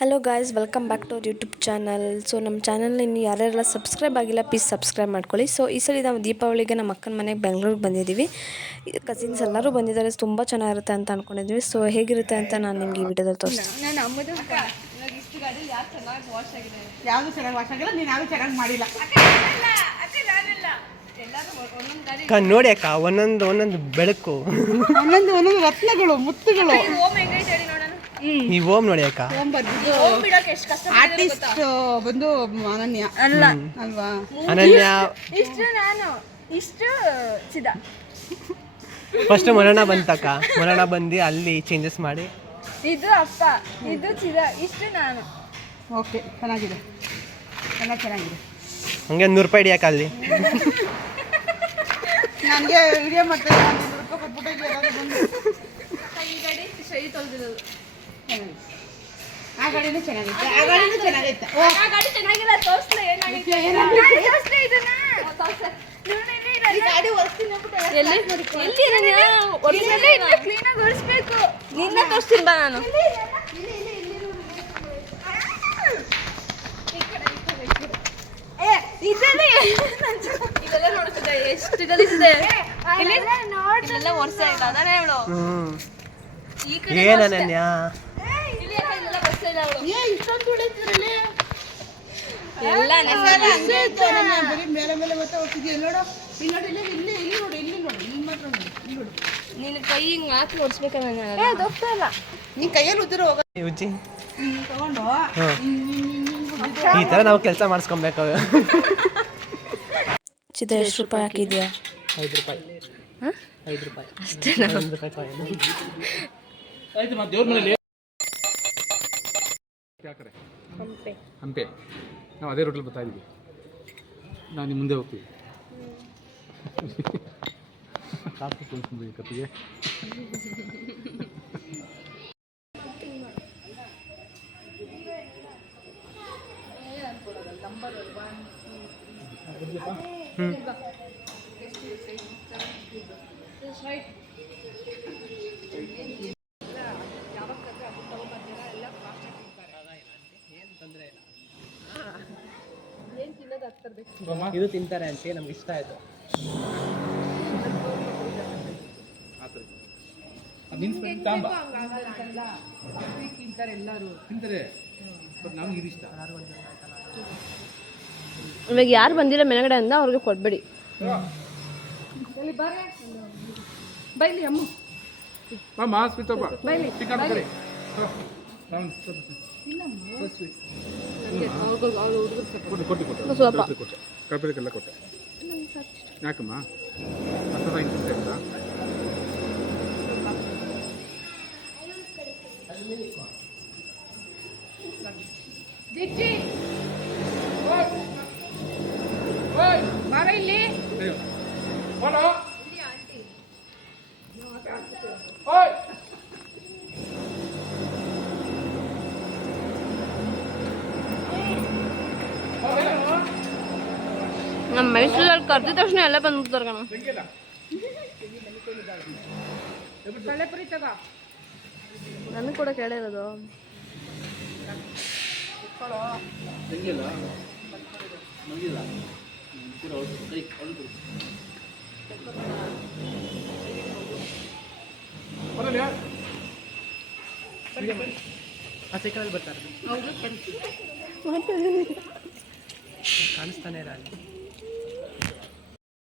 Hello guys, welcome back to our YouTube channel. So ನಮ್ಮ ಚಾನಲ್ನ ಇನ್ನು ಯಾರ್ಯಾರೆಲ್ಲ ಸಬ್ಸ್ಕ್ರೈಬ್ ಆಗಿಲ್ಲ, ಪ್ಲೀಸ್ ಸಬ್ಸ್ಕ್ರೈಬ್ ಮಾಡ್ಕೊಳ್ಳಿ. ಸೊ ಈ ಸಲ ನಾವು ದೀಪಾವಳಿಗೆ ನಮ್ಮ ಅಕ್ಕನ ಮನೆಗೆ ಬೆಂಗಳೂರಿಗೆ ಬಂದಿದ್ದೀವಿ. ಕಸಿನ್ಸ್ ಎಲ್ಲರೂ ಬಂದಿದ್ದಾರೆ. ತುಂಬ ಚೆನ್ನಾಗಿರುತ್ತೆ ಅಂತ ಅಂದ್ಕೊಂಡಿದ್ವಿ. ಸೊ ಹೇಗಿರುತ್ತೆ ಅಂತ ನಾನು ನಿಮಗೆ ಈ ವಿಡಿಯೋದಲ್ಲಿ ತೋರಿಸ್ತೀನಿ. ನಾನು ಅಮ್ಮದು ಇಷ್ಟು ಗಾಡಿ ಯಾರು ಚೆನ್ನಾಗಿ ವಾಶ್ ಆಗಿದೆ, ಯಾವುದು ಚೆನ್ನಾಗಿ ವಾಶ್ ಆಗಿಲ್ಲ, ನೀನು ಯಾವುದು ಚೆನ್ನಾಗಿ ಮಾಡಿಲ್ಲ. ಎಲ್ಲರೂ ನೋಡಿ ಅಕ್ಕ, ಒಂದೊಂದು ಬೆಳಕು, ಒಂದೊಂದು ರತ್ನಗಳು, ಮುತ್ತುಗಳು. ಈ ಓಂ ನೋಡಿ ಅಕ್ಕ, ಆರ್ಟಿಸ್ಟ್ ಬಂದು ಅನನ್ಯ ಅಲ್ಲ ಅಲ್ವಾ? ಅನನ್ಯ ಇಷ್ಟು ನಾನು ಇಷ್ಟು ಚಿದ ಫಸ್ಟ್ ಮರಣ ಬಂತಕ್ಕ. ಮರಣ ಬಂದು ಅಲ್ಲಿ ಚೇಂಜಸ್ ಮಾಡಿ ಇದು ಅಪ್ಪ, ಇದು ಚಿದ, ಇಷ್ಟು ನಾನು. ಓಕೆ, ಚೆನ್ನಾಗಿದೆ, ಚೆನ್ನಾಗಿದೆ. ಹಂಗೆ 100 ರೂಪಾಯಿ ಹಿಡಿಯಕ್ಕ ಅಲ್ಲಿ. ನನಗೆ ವಿಡಿಯೋ ಮಾಡ್ತಾರೆ, 100 ರೂಪಾಯಿ ಕೊಟ್ಬಿಟ್ಟು ಆ ಗಾಡಿನೂ ಚೆನ್ನಾಗಿತ್ತು, ಆ ಗಾಡಿನೂ ಚೆನ್ನಾಗಿತ್ತು. ಆ ಗಾಡಿ ಚೆನ್ನಾಗಿಲ್ಲ, ತೋರಿಸ್ಲ ಏನಾಗಿತ್ತು. ಈ ಗಾಡಿ ಕ್ಲೀನಾಗಿ ಒರೆಸ್ಬೇಕು. ನಿನ್ನ ತೋರಿಸ್ತೀನಿ ಬಾ ನಾನು. ಇದೆಲ್ಲ ನೋಡ್ತಿದ್ದೆ, ಎಷ್ಟು ಗಲೀಜಿದೆ. ಇದೆಲ್ಲ ಒರೆಸ ಇಲ್ಲ, ಅದಾನೆ ಹೇಳು. ಈ ಕಡೆ ಏನ್ ಅನನ್ಯ, ಇದೆಲ್ಲ ಒರೆಸ ಇಲ್ಲ ಅವಳು. ಇಷ್ಟೊಂದು ಹೊಡಿತೀರಲ್ಲಿ ಎಲ್ಲ ಬರೀ ಮೇಲೆ ಮೇಲೆ ಮತ್ತೆ ಹೋಗ್ತಿದ್ಯಾ. ನೋಡು, ಇಲ್ಲಿ ನೋಡಿ, ಇಲ್ಲಿ ನೋಡಿ, ಇಲ್ಲಿ ನೋಡಿ, ಇಲ್ಲಿ ಮಾತ್ರ ನೋಡಿ, ಇಲ್ಲಿ ನೋಡಿ. ನಿನ್ನ ಕೈ ಹಿಂಗೆ ಹಾಕಿ ಒರೆಸ್ಬೇಕಲ್ಲ. ಅದು ಹೋಗ್ತಾ ಇಲ್ಲ. ನೀನ್ ಕೈಯಲ್ಲಿ ಉದ್ದಿರೋ ಹೋಗ ಉಜ್ಜಿ ತಗೊಂಡು ಈ ತರ ನಾವು ಕೆಲಸ ಮಾಡಿಸ್ಕೊಬೇಕು. ಚಿದ ಎಷ್ಟು ರೂಪಾಯಿ ಹಾಕಿದ್ಯಾ? 5 ರೂಪಾಯಿ. 5 ರೂಪಾಯಿ ಅಷ್ಟೇನಾ? 1 ರೂಪಾಯಿ ಕಾಯಿನ್. ಹಂಪೆ ನಾವು ಅದೇ ರೋಟಲ್ಲಿ ಬರ್ತಾ ಇದ್ವಿ. ನಾವು ನಿಮ್ಮ ಮುಂದೆ ಹೋಗ್ತೀವಿ. ಕಾಫಿ ಕುಡಿಸ್ತೀವಿ ಕತ್ತಿಗೆ. ಇದು ತಿಂತಾರೆ ಅಂತ ನಮ್ಗೆ ಇಷ್ಟ ಆಯ್ತು. ತಿಂತಾರೆ, ಬಟ್ ನಮ್ಗೆ ಇದು ಇಷ್ಟ. ಇವಾಗ ಯಾರು ಬಂದಿಲ್ಲ ಮೇಲ್ಗಡೆ ಅಂದ ಅವ್ರಿಗೆ ಕೊಡ್ಬೇಡಿ. ಬೈಲಿ ಅಮ್ಮ, ಮಾ ಸ್ವೀಟಪ್ಪ ಚಿಕನ್ ಕರಿ. ಕೊಟ್ಟೆ ಕರ್ಬೇಕೆಲ್ಲ ಕೊಟ್ಟೆ. ಯಾಕಮ್ಮ ಮಸಾಲ ಇಂಟ್ರೆಸ್ಟ್ ಆಯ್ತಾ? ಬಾರ ಇಲ್ಲಿ. ನಮ್ಮ ಮೈಸೂರಲ್ಲಿ ಕರೆದ ತಕ್ಷಣ ಎಲ್ಲ ಬಂದ್ಬಿಡ್ತಾರೆ ಕಣ. ತಲೆಪುರಿ ತಗೋ. ನನಗೆ ಕೂಡ ಕೇಳಿರೋದು. ಆ ಸೈಕಲಲ್ಲಿ ಬರ್ತಾರೆ, ಕಾಣಿಸ್ತಾನೆ ಇಲ್ಲ ಅಲ್ಲಿ.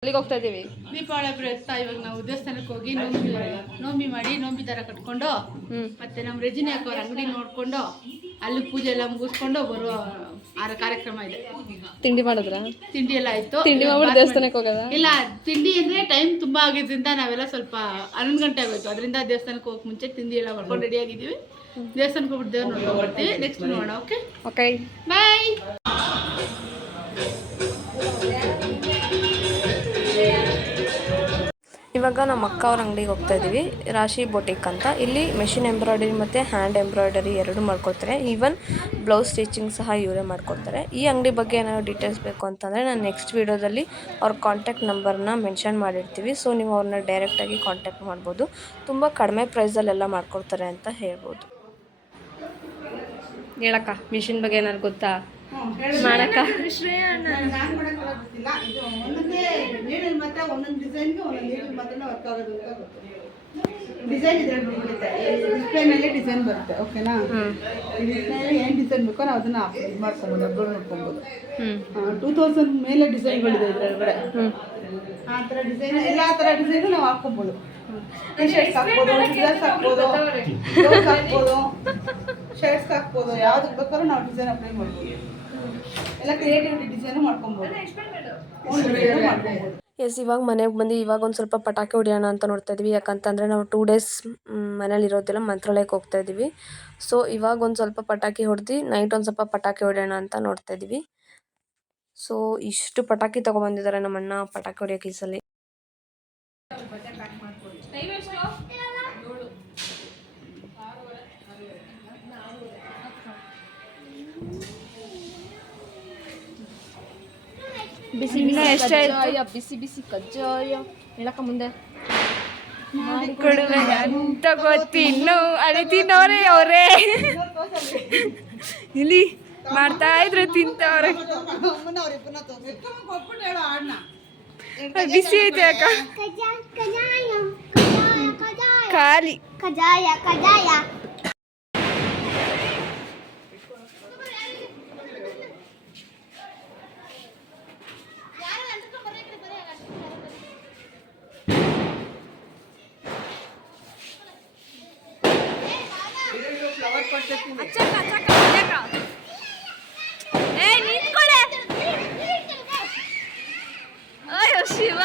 ಅಲ್ಲಿಗೆ ಹೋಗ್ತಾ ಇದ್ದೀವಿ. ದೀಪಾವಳಿ ಪ್ರಯುಕ್ತ ಇವಾಗ ನಾವು ದೇವಸ್ಥಾನಕ್ಕೆ ಹೋಗಿ ನೋಂಬಿ ಮಾಡಿ ನೋಂಬಿ ದಾರ ಕಟ್ಕೊಂಡು ಮತ್ತೆ ನಮ್ಮ ರಜನಿ ಅಕ್ಕ ಅವ್ರ ಅಂಗಡಿ ನೋಡ್ಕೊಂಡು ಅಲ್ಲಿ ಪೂಜೆ ಎಲ್ಲ ಮುಗಿಸ್ಕೊಂಡು ಬರುವ ಕಾರ್ಯಕ್ರಮ ಇದೆ. ತಿಂಡಿ ಮಾಡಿದ್ರ? ತಿಂಡಿ ಎಲ್ಲ ಆಯ್ತು. ತಿಂಡಿ ಮಾಡ್ಬಿಟ್ಟು ದೇವಸ್ಥಾನಕ್ಕೆ ಹೋಗೋದ? ಇಲ್ಲ, ತಿಂಡಿ ಅಂದ್ರೆ ಟೈಮ್ ತುಂಬಾ ಆಗಿದ್ರಿಂದ ನಾವೆಲ್ಲ ಸ್ವಲ್ಪ 11 ಗಂಟೆ ಆಗೋಯ್ತು. ಅದರಿಂದ ದೇವಸ್ಥಾನಕ್ಕೆ ಹೋಗಕ್ ಮುಂಚೆ ತಿಂಡಿ ಎಲ್ಲ ಮಾಡ್ಕೊಂಡು ರೆಡಿ ಆಗಿದ್ದೀವಿ. ದೇವಸ್ಥಾನಕ್ಕೆ ಹೋಗ್ಬಿಟ್ಟು ದೇವ್ರು ನೋಡ್ಕೊಂಡು ಬರ್ತೀವಿ. ನೆಕ್ಸ್ಟ್ ನೋಡೋಣ. ಓಕೆ, ಓಕೆ, ಬಾಯ್. ಇವಾಗ ನಮ್ಮ ಅಕ್ಕ ಅವ್ರ ಅಂಗಡಿಗೆ ಹೋಗ್ತಾ ಇದ್ದೀವಿ, ರಾಶಿ ಬೊಟಿಕ್ ಅಂತ. ಇಲ್ಲಿ ಮೆಷಿನ್ ಎಂಬ್ರಾಯ್ಡರಿ ಮತ್ತು ಹ್ಯಾಂಡ್ ಎಂಬ್ರಾಯ್ಡರಿ ಎರಡೂ ಮಾಡ್ಕೊಡ್ತಾರೆ. ಈವನ್ ಬ್ಲೌಸ್ ಸ್ಟಿಚಿಂಗ್ ಸಹ ಇವರೇ ಮಾಡ್ಕೊಡ್ತಾರೆ. ಈ ಅಂಗಡಿ ಬಗ್ಗೆ ಏನಾದ್ರು ಡೀಟೇಲ್ಸ್ ಬೇಕು ಅಂತಂದರೆ ನಾನು ನೆಕ್ಸ್ಟ್ ವೀಡಿಯೋದಲ್ಲಿ ಅವ್ರ ಕಾಂಟ್ಯಾಕ್ಟ್ ನಂಬರ್ನ ಮೆನ್ಷನ್ ಮಾಡಿರ್ತೀವಿ. ಸೊ ನೀವು ಅವ್ರನ್ನ ಡೈರೆಕ್ಟಾಗಿ ಕಾಂಟ್ಯಾಕ್ಟ್ ಮಾಡ್ಬೋದು. ತುಂಬ ಕಡಿಮೆ ಪ್ರೈಸಲ್ಲೆಲ್ಲ ಮಾಡ್ಕೊಡ್ತಾರೆ ಅಂತ ಹೇಳ್ಬೋದು. ಹೇಳಕ್ಕ ಮಿಷಿನ್ ಬಗ್ಗೆ ಏನಾದ್ರು ಗೊತ್ತಾ ಮಾಡಕ್ಕ? ನಾನು ಮಾಡಕ್ಕೆ ಗೊತ್ತಿಲ್ಲ. ಇದು ಒಂದೊಂದೇ ನೀಡಲ್ ಮಾತ್ರ ಒಂದೊಂದು ಡಿಸೈನ್ಗೆ ಒಂದೊಂದು ನೀಡಲ್ ಮಾತ್ರ ವರ್ಕ್ ಆಗೋದು ಅಂತ ಗೊತ್ತು. ಡಿಸೈನ್ ಇದ್ರಲ್ಲಿ ಬರುತ್ತೆ, ಡಿಸ್ಪ್ಲೇನಲ್ಲಿ ಡಿಸೈನ್ ಬರುತ್ತೆ. ಓಕೆನಾ? ಈ ಡಿಸ್ಪ್ಲೇನಲ್ಲಿ ಏನು ಡಿಸೈನ್ ಬೇಕೋ ನಾವು ಅದನ್ನು ಇದು ಮಾಡ್ಕೊಬೋದು, ಅಪ್ಲೋಡ್ ಮಾಡ್ಕೊಬೋದು. 2000 ಮೇಲೆ ಡಿಸೈನ್ಗಳಿದೆ ಇದರೊಳಗಡೆ. ಆ ಥರ ಡಿಸೈನ್ ಎಲ್ಲ ಥರ ಡಿಸೈನು ನಾವು ಹಾಕ್ಕೊಬೋದು. ಟಿ ಶರ್ಟ್ಸ್ ಹಾಕ್ಬೋದು, ಚುಡಿದಾರ್ಸ್ ಹಾಕ್ಬೋದು, ಬ್ಲೌಸ್ ಹಾಕ್ಬೋದು, ಶರ್ಟ್ಸ್ ಹಾಕ್ಬೋದು. ಯಾವುದಕ್ಕೆ ಬೇಕಾದ್ರೂ ನಾವು ಡಿಸೈನ್ ಅಪ್ಲೈ ಮಾಡ್ಬೋದು. ಎಲ್ಲ ಕ್ರಿಯೇಟಿವಿಟಿ ಡಿಸೈನು ಮಾಡ್ಕೊಬೋದು, ಮಾಡ್ಕೊಬೋದು. ಎಸ್, ಇವಾಗ ಮನೆಗೆ ಬಂದು ಇವಾಗ ಒಂದು ಸ್ವಲ್ಪ ಪಟಾಕಿ ಹೊಡಿಯೋಣ ಅಂತ ನೋಡ್ತಾ ಇದ್ವಿ. ಯಾಕಂತಂದರೆ ನಾವು 2 ಡೇಸ್ ಮನೇಲಿ ಇರೋದಿಲ್ಲ, ಮಂತ್ರಾಲಯಕ್ಕೆ ಹೋಗ್ತಾ ಇದ್ದೀವಿ. ಸೊ ಇವಾಗ ಒಂದು ಸ್ವಲ್ಪ ಪಟಾಕಿ ಹೊಡೆದು ನೈಟ್ ಒಂದು ಸ್ವಲ್ಪ ಪಟಾಕಿ ಹೊಡೆಯೋಣ ಅಂತ ನೋಡ್ತಾ ಇದ್ವಿ. ಸೊ ಇಷ್ಟು ಪಟಾಕಿ ತೊಗೊಬಂದಿದ್ದಾರೆ ನಮ್ಮಣ್ಣ ಪಟಾಕಿ ಹೊಡಿಯೋಕೆ ಈ ಸಲ. ಬಿಸಿ ಬಿಸಿ ಕಜ್ಜಾಯ ಹೇಳಕ್ಕ ಮುಂದೆ ಕೊಡುವೆ ಅಂತ ಗೊತ್ತಿನ್ನು ಅದೇ ತಿನ್ನೋರೆ ಅವರೇ ಇಲ್ಲಿ ಮಾಡ್ತಾ ಇದ್ರೆ ತಿಂತವ್ರೆ. ಬಿಸಿ ಐತೆ ಅಕ್ಕ, ಖಾಲಿ ಕಜಾಯ ಕಜಾಯ ಅಯ್ಯೋ ಶಿವ,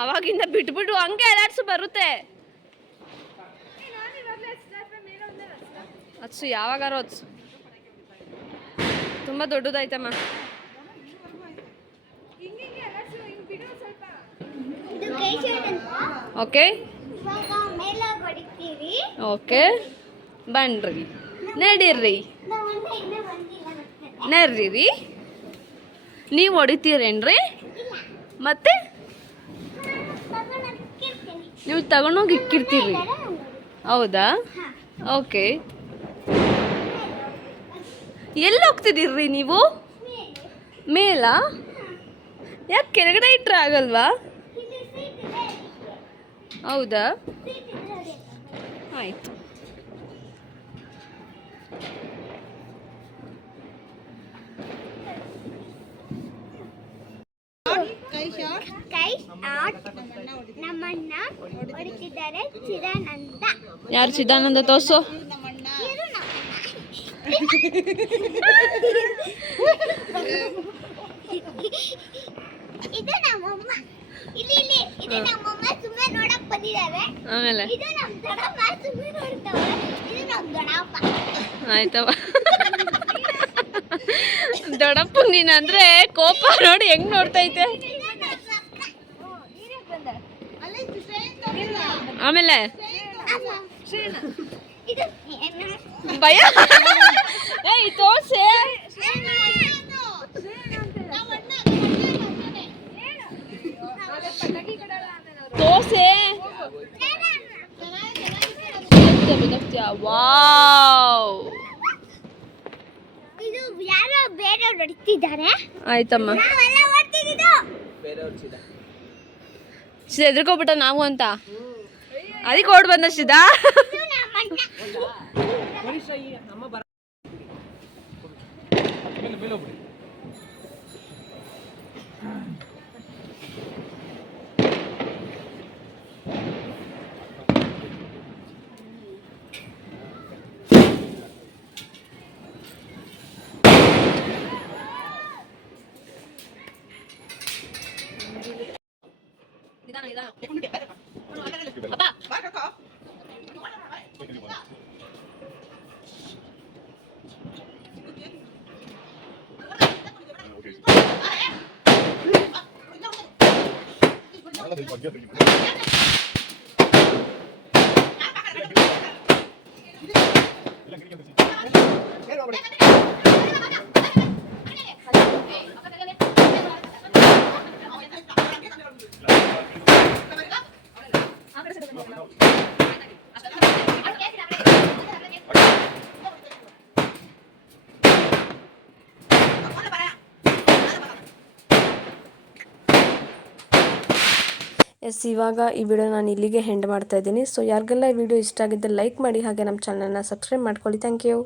ಅವಾಗಿಂದ ಬಿಟ್ಬಿಟ್ಟು ಹಂಗೆ ಅಲಾಡ್ಸು ಬರುತ್ತೆ. ಹಚ್ಚು, ಯಾವಾಗಾರು ಹಚ್ಚು. ತುಂಬ ದೊಡ್ಡದಾಯ್ತಮ್ಮ. ಇದು ಕೈ ಶರ್ಟ್ ಅಂತ. ಓಕೆ ಇವಾಗ ಮೇಲೆ ಹೊಡಿತೀವಿ. ಓಕೆ, ಬನ್ರಿ ನಡೀರಿ, ನಾವೊಂದು ಇನ್ನೂ ಬಂದಿಲ್ಲ. ನರ್ರಿ. ನೀವು ಹೊಡಿತೀರೇನ್ರಿ? ಮತ್ತೆ ನೀವು ತಗೊಂಡೋಗಿ ಇಕ್ಕಿರ್ತೀರಿ? ಹೌದಾ? ಓಕೆ. ಎಲ್ಲಿ ಹೋಗ್ತಿದ್ದೀರ್ರಿ ನೀವು? ಮೇಲಾ? ಯಾಕೆ ಕೆಳಗಡೆ ಇಟ್ಟರೆ ಆಗಲ್ವಾ? ಹೌದಾ? ಆಯಿತು. ಕೈ ಶಾಟ್ ನಮ್ಮಣ್ಣ ಹೊಡಿತಿದ್ದಾರೆ. ಚಿದಾನಂದ. ಯಾರು ಚಿದಾನಂದ? ತೋರ್ಸು. ಇರು ಇದು ನಮ್ಮಮ್ಮ. ಇಲ್ಲಿ ಇಲ್ಲಿ ಇದು ನಮ್ಮಮ್ಮ ಸುಮ್ಮನೆ ನೋಡಕ್ ಬಂದಿದ್ದಾರೆ. ಆಮೇಲೆ ಇದು ನಮ್ಮ ದೊಡ್ಡಪ್ಪ ಸುಮ್ಮನೆ ನೋಡ್ತಾವೆ. ಇದು ನಮ್ಮ ದೊಡ್ಡಪ್ಪ. ಆಯ್ತವ. ದೊಡ್ಡಪ್ಪ ನೀನಂದ್ರೆ ಕೋಪ ನೋಡಿ ಹೆಂಗ್ ನೋಡ್ತೈತೆ. ಆಮೇಲೆ ಭಯ. ಏಯ್ ತೋರ್ಸೆ. ತೋರ್ಸೆ. ಬಿದ್ದೋಗ್ತೀಯ ವಾವ್ ಇದು ಯಾರೋ ಬೇರೆ ಹೊಡಿತಿದ್ದಾರೆ ಆಯ್ತಮ್ಮ ನಾವೆಲ್ಲ ಹೊಡ್ತಿದ್ದು ಸಿದ ಎದ್ರಕೋಬಿಟ್ಟ ನಾವು ಅಂತ ಅದಕ್ಕೆ ಓಡ್ ಬಂದ ಸಿದ ಮೇಲೆ ಹೋಗ್ಬಿಡಿ. ಎಸ್, ಇವಾಗ ಈ ವಿಡಿಯೋ ನಾನು ಇಲ್ಲಿಗೆ ಎಂಡ್ ಮಾಡ್ತಾ ಇದ್ದೀನಿ. ಸೊ ಯಾರಿಗೆಲ್ಲ ಈ ವಿಡಿಯೋ ಇಷ್ಟ ಆಗಿದ್ದರೆ ಲೈಕ್ ಮಾಡಿ, ಹಾಗೆ ನಮ್ಮ ಚಾನಲ್ನ ಸಬ್ಸ್ಕ್ರೈಬ್ ಮಾಡ್ಕೊಳ್ಳಿ. Thank you.